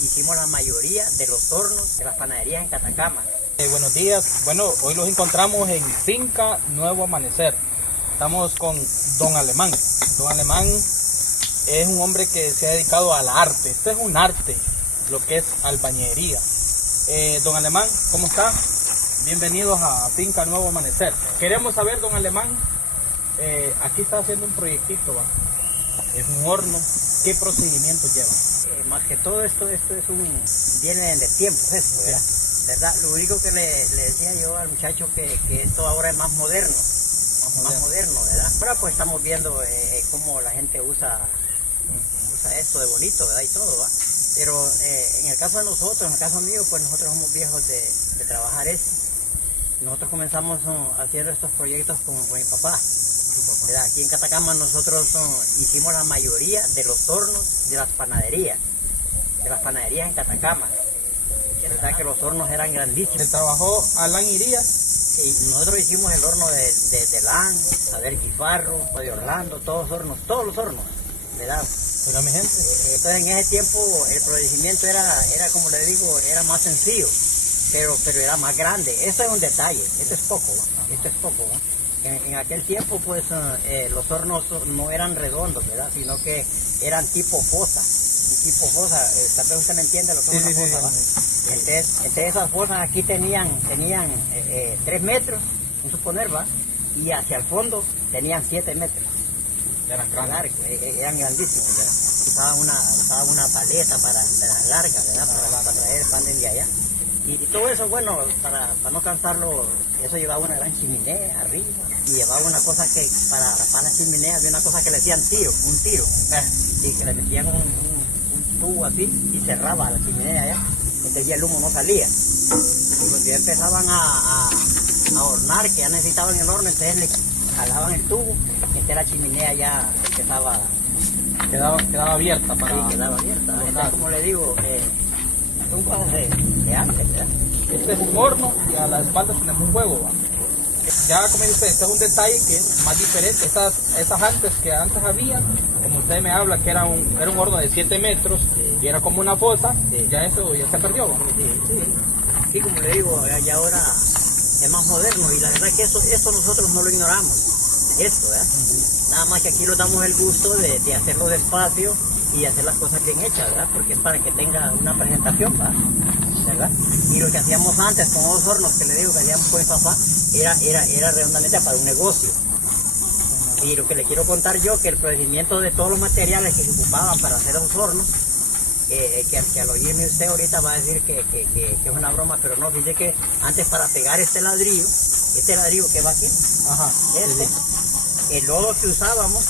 Hicimos la mayoría de los hornos de las panaderías en Catacama. Buenos días. Bueno, hoy los encontramos en Finca Nuevo Amanecer. Estamos con Don Alemán. Don Alemán es un hombre que se ha dedicado al arte. Este es un arte, lo que es albañería. Don Alemán, ¿cómo está? Bienvenidos a Finca Nuevo Amanecer. Queremos saber, Don Alemán, aquí está haciendo un proyectito, ¿va? Es un horno. ¿Qué procedimientos lleva? Más que todo esto viene de tiempos esto, ¿verdad? ¿Verdad? Lo único que le decía yo al muchacho que esto ahora es más moderno, ¿verdad? Ahora pues estamos viendo cómo la gente usa esto de bonito, ¿verdad? Y todo, ¿va? Pero en el caso de nosotros, en el caso mío, pues nosotros somos viejos de trabajar esto. Nosotros comenzamos haciendo estos proyectos con mi papá. ¿Verdad? Aquí en Catacama nosotros hicimos la mayoría de los hornos de las panaderías en Catacama. ¿Verdad? Que los hornos eran grandísimos. ¿Se trabajó Alan Irías? Y nosotros hicimos el horno de Lan, Saber Guifarro, de Orlando, todos los hornos, ¿verdad? Oiga, mi gente. Entonces en ese tiempo el procedimiento era como le digo, era más sencillo, pero era más grande. Esto es un detalle, esto es poco, ¿va? En aquel tiempo pues los hornos no eran redondos, ¿verdad? Sino que eran tipo fosa, tal vez usted me entiende lo que es una fosa, ¿va? Entonces esas fosas aquí tenían 3 metros, en suponer, ¿va? Y hacia el fondo tenían 7 metros. Eran grandes. Eran grandísimos, ¿verdad? Usaban una paleta para larga, ¿verdad? Para traer el pan de allá. Y todo eso, bueno, para no cansarlo, eso llevaba una gran chimenea arriba y llevaba una cosa que para la chimenea había una cosa que le decían un tiro, y que le metían un tubo así y cerraba la chimenea allá, entonces ya el humo no salía. Y cuando ya empezaban a hornar, que ya necesitaban el horno, entonces le jalaban el tubo, entonces la chimenea ya empezaba... Quedaba abierta para... Sí, quedaba abierta. Entonces, como le digo, son cosas de antes, ¿verdad? Este es un horno y a la espalda tenemos un fuego, ¿va? Ya como dice usted, este es un detalle que es más diferente. Esas antes que antes había, como usted me habla, que era un horno de 7 metros, sí, y era como una fosa, sí, ya eso ya se perdió, ¿va? Sí, como le digo, ya ahora es más moderno y la verdad que esto nosotros no lo ignoramos, ¿verdad? Nada más que aquí nos damos el gusto de hacerlo despacio y hacer las cosas bien hechas, ¿verdad? Porque es para que tenga una presentación, ¿verdad? Y lo que hacíamos antes con los hornos, que le digo que hacíamos con mi papá, era redondamente para un negocio. Y lo que le quiero contar yo, que el procedimiento de todos los materiales que se ocupaban para hacer esos hornos, que al oírme usted ahorita va a decir que es una broma, pero no, dice que antes para pegar este ladrillo que va aquí, el lodo que usábamos,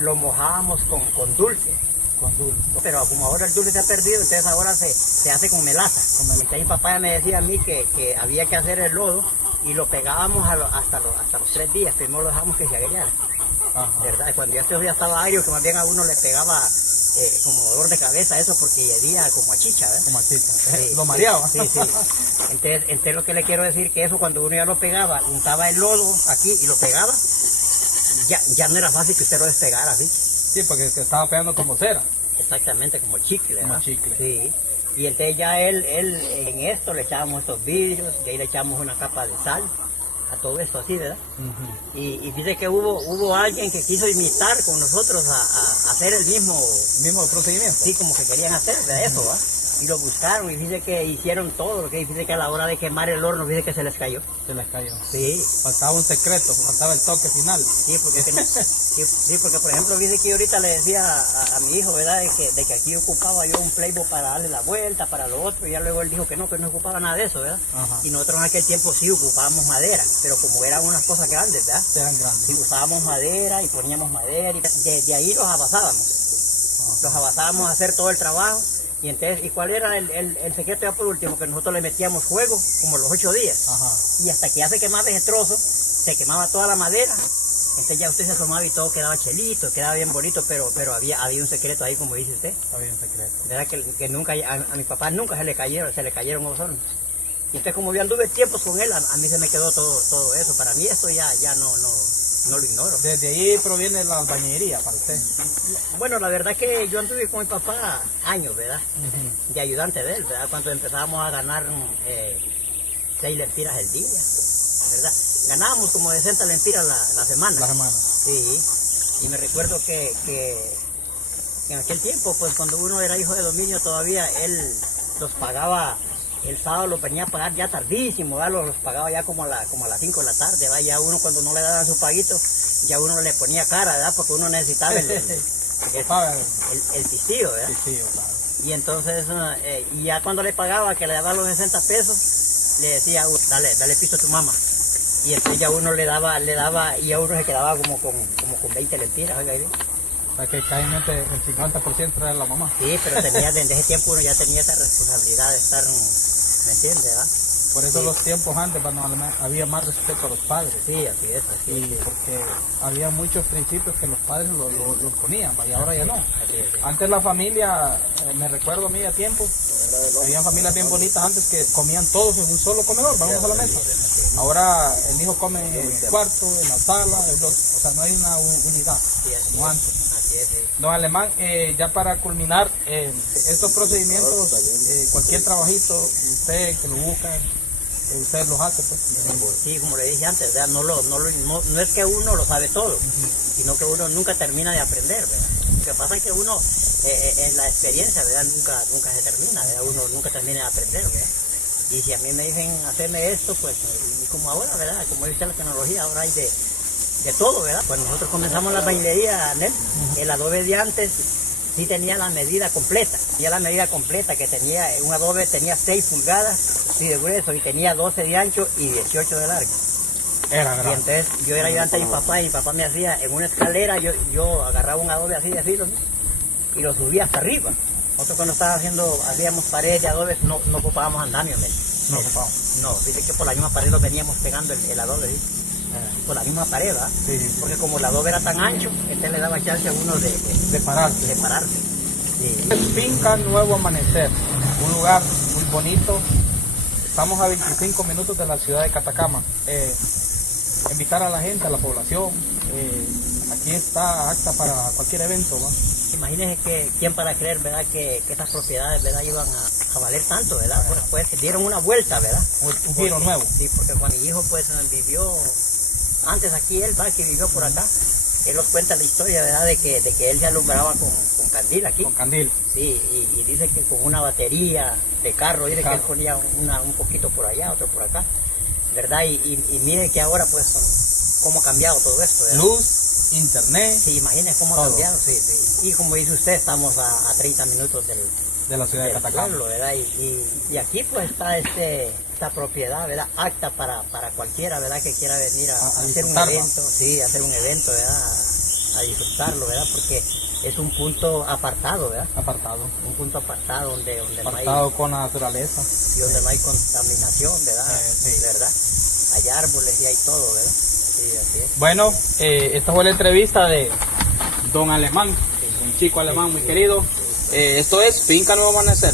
lo mojábamos con dulce. Pero como ahora el dulce se ha perdido, entonces ahora se hace con melaza. Entonces mi papá me decía a mí que había que hacer el lodo y lo pegábamos hasta los 3 días, primero lo dejábamos que se agriara. ¿Verdad? Y cuando ya estaba agrio, que más bien a uno le pegaba como dolor de cabeza eso, porque hedía como a chicha, ¿verdad? Como a chicha, sí, lo mareaba. Sí. Entonces lo que le quiero decir que eso cuando uno ya lo pegaba, untaba el lodo aquí y lo pegaba, ya no era fácil que usted lo despegara, ¿sí? Sí, porque se estaba pegando como cera. Exactamente, como chicle, ¿verdad? Como chicle. Sí. Y entonces ya él en esto le echábamos estos vidrios, y ahí le echamos una capa de sal a todo esto así, ¿verdad? Y dice que hubo alguien que quiso imitar con nosotros a hacer el mismo procedimiento. Sí, como que querían hacer, ¿verdad? Eso, ¿va? Y lo buscaron y dice que hicieron todo, lo que dice que a la hora de quemar el horno, dice que se les cayó. Se les cayó. Sí. Faltaba un secreto, faltaba el toque final. Sí, porque por ejemplo, dice que yo ahorita le decía a mi hijo, ¿verdad? De que aquí ocupaba yo un Playboy para darle la vuelta, para lo otro, y ya luego él dijo que no ocupaba nada de eso, ¿verdad? Y nosotros en aquel tiempo sí ocupábamos madera, pero como eran unas cosas grandes, ¿verdad? Eran grandes. Sí, usábamos madera y poníamos madera, y de ahí los abasábamos. Los abasábamos a hacer todo el trabajo. Y entonces, ¿y cuál era el secreto ya por último? Que nosotros le metíamos fuego como los 8 días. Y hasta que ya se quemaba ese trozo, se quemaba toda la madera. Entonces ya usted se asomaba y todo quedaba chelito, quedaba bien bonito, pero había un secreto ahí, como dice usted. Había un secreto. ¿Verdad? Que nunca, a mi papá nunca se le cayeron los hornos. Y entonces como yo anduve tiempos con él, a mí se me quedó todo eso. Para mí esto ya no no lo ignoro. Desde ahí proviene la albañilería para usted. Bueno, la verdad que yo anduve con mi papá años, ¿verdad? De ayudante de él, ¿verdad? Cuando empezábamos a ganar 6 lempiras el día, ¿verdad? Ganábamos como 60 lempiras la semana. La semana. Sí, y me recuerdo que en aquel tiempo, pues cuando uno era hijo de dominio todavía, él los pagaba, el sábado los venía a pagar ya tardísimo, ¿verdad? Los pagaba ya como a las 5 de la tarde, ¿verdad? Ya uno cuando no le daban su paguito, ya uno le ponía cara, ¿verdad? Porque uno necesitaba el pistillo, ¿verdad? Pistillo, claro. Y entonces, y ya cuando le pagaba, que le daba los 60 pesos, le decía, dale pisto a tu mamá. Y entonces ya uno le daba, y a uno se quedaba como con 20 lempiras, oiga, ¿sí? O sea que caínmente el 50% era la mamá. Sí, pero tenía, desde ese tiempo uno ya tenía esa responsabilidad de estar, ¿me entiendes, verdad? Por eso Sí. los tiempos antes cuando había más respeto a los padres. Sí, así es, así Y es. porque había muchos principios que los padres los ponían, y ahora ya no. Así es, sí. Antes la familia, me recuerdo a mí a tiempo, había familias bien bonitas antes que comían todos en un solo comedor, vamos a la mesa. Ahora el hijo come en el cuarto, en la sala, o sea, no hay una unidad Sí, así como es. antes. Así es, sí. Don Alemán, ya para culminar, estos procedimientos, cualquier trabajito, usted que lo busca, usted los hace, pues. Sí, como le dije antes, ¿verdad? No es que uno lo sabe todo, sino que uno nunca termina de aprender, ¿verdad? Lo que pasa es que uno, en la experiencia, ¿verdad? Nunca se termina, ¿verdad? Uno nunca termina de aprender, ¿verdad? Y si a mí me dicen hacerme esto, pues, y como ahora, ¿verdad? Como dice la tecnología, ahora hay de todo, ¿verdad? Cuando nosotros comenzamos la albañilería, Nel, el adobe de antes sí tenía la medida completa. Tenía la medida completa, que tenía, un adobe tenía 6 pulgadas de grueso y tenía 12 de ancho y 18 de largo. Era Y grande. entonces yo era ayudante de mi papá y mi papá me hacía en una escalera, yo agarraba un adobe así de filo, ¿no? Y lo subía hasta arriba. Nosotros cuando hacíamos paredes de adobe no ocupábamos andamio, ¿ves? No ocupamos. No, dice que por la misma pared lo veníamos pegando el adobe, ¿sí? Por la misma pared, ¿verdad? Sí, sí. Porque como el adobe era tan ancho, le daba chance a uno De pararse. de pararse. Sí. Es Finca Nuevo Amanecer, un lugar muy bonito. Estamos a 25 minutos de la ciudad de Catacama. Invitar a la gente, a la población. Aquí está apta para cualquier evento, ¿no? Imagínense que quién para creer, ¿verdad? Que estas propiedades, ¿verdad? Iban a valer tanto, ¿verdad? Pues dieron una vuelta, ¿verdad? Un giro nuevo. Sí, porque cuando mi hijo pues vivió, antes aquí él, ¿verdad? Que vivió por acá, él nos cuenta la historia, ¿verdad? De que él se alumbraba con candil aquí. Con candil. Sí, y dice que con una batería de carro, dice que él ponía un poquito por allá, otro por acá, ¿verdad? Y miren que ahora pues cómo ha cambiado todo esto, ¿verdad? Luz, internet, Sí, imagínense cómo ha todo. cambiado, sí, sí. Y como dice usted, estamos a 30 minutos de la ciudad de del Catacama. pueblo, ¿verdad? Y aquí pues está esta propiedad, ¿verdad? Apta para cualquiera, ¿verdad? Que quiera venir a hacer un disfrutarlo. evento, sí, hacer un evento, ¿verdad? A disfrutarlo, ¿verdad? Porque es un punto apartado, ¿verdad? Apartado. Un punto apartado donde Apartado con la naturaleza. y donde no hay contaminación, ¿verdad? Sí. ¿Verdad? Hay árboles y hay todo, ¿verdad? Sí, así es. Bueno, esta fue la entrevista de Don Alemán, un chico alemán muy querido. Esto es Finca Nuevo Amanecer.